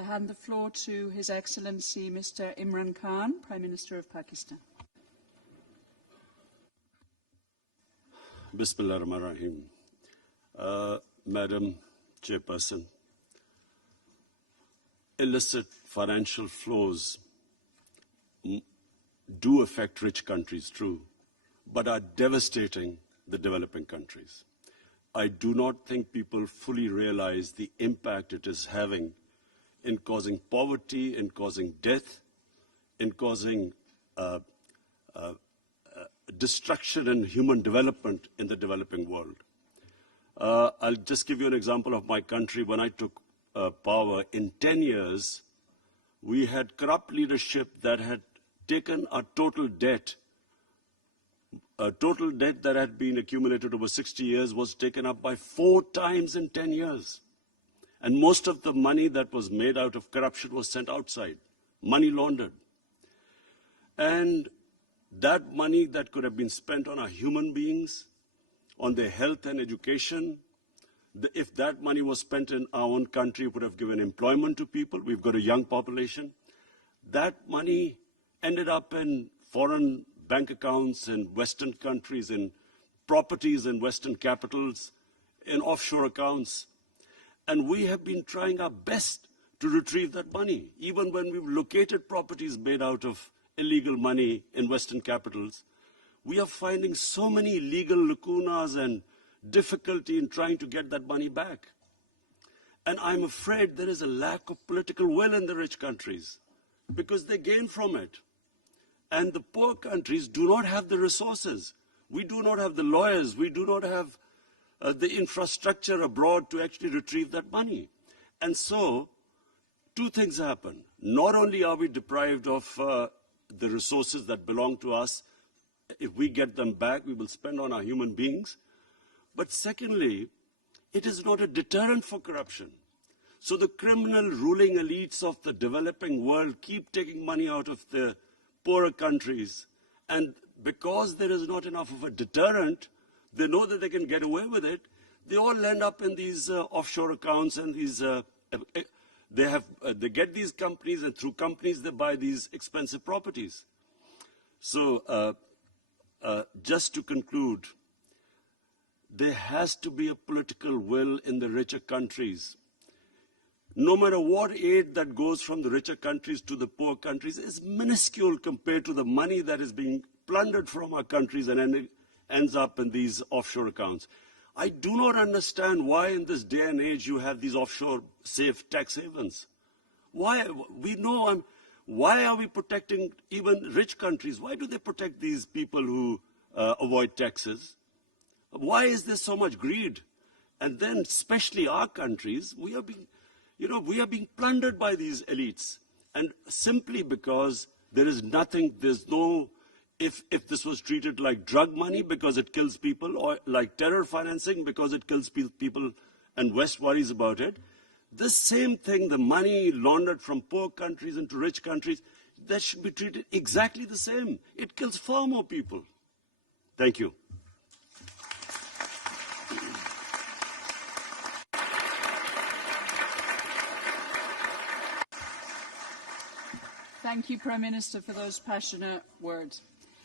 I hand the floor to His Excellency Mr. Imran Khan, Prime Minister of Pakistan. Bismillah ar-Rahman ar-Rahim. Madam Chairperson, illicit financial flows do affect rich countries, true, but are devastating the developing countries. I do not think people fully realize the impact it is having in causing poverty, in causing death, in causing destruction in human development in the developing world. I'll just give you an example of my country. When I took power, in 10 years, we had corrupt leadership that had taken a total debt that had been accumulated over 60 years was taken up by 4 times in 10 years. And most of the money that was made out of corruption was sent outside, money laundered. And that money that could have been spent on our human beings, on their health and education, if that money was spent in our own country, it would have given employment to people. We've got a young population. That money ended up in foreign bank accounts in Western countries, in properties in Western capitals, in offshore accounts. And we have been trying our best to retrieve that money. Even when we've located properties made out of illegal money in Western capitals, we are finding so many legal lacunas and difficulty in trying to get that money back. And I'm afraid there is a lack of political will in the rich countries because they gain from it. And the poor countries do not have the resources. We do not have the lawyers. We do not have the infrastructure abroad to actually retrieve that money. And so, 2 things happen. Not only are we deprived of the resources that belong to us, if we get them back, we will spend on our human beings. But secondly, it is not a deterrent for corruption. So the criminal ruling elites of the developing world keep taking money out of the poorer countries. And because there is not enough of a deterrent, they know that they can get away with it. They all end up in these offshore accounts and these, they get these companies, and through companies they buy these expensive properties. So just to conclude, there has to be a political will in the richer countries. No matter what aid that goes from the richer countries to the poor countries is minuscule compared to the money that is being plundered from our countries and ends up in these offshore accounts. I do not understand why in this day and age you have these offshore safe tax havens. Why? We know, why are we protecting even rich countries? Why do they protect these people who avoid taxes? Why is there so much greed? And then, especially our countries, we are being plundered by these elites. And simply because there is nothing, there's no, if this was treated like drug money because it kills people, or like terror financing because it kills people and West worries about it, this same thing, the money laundered from poor countries into rich countries, that should be treated exactly the same. It kills far more people. Thank you. Thank you, Prime Minister, for those passionate words.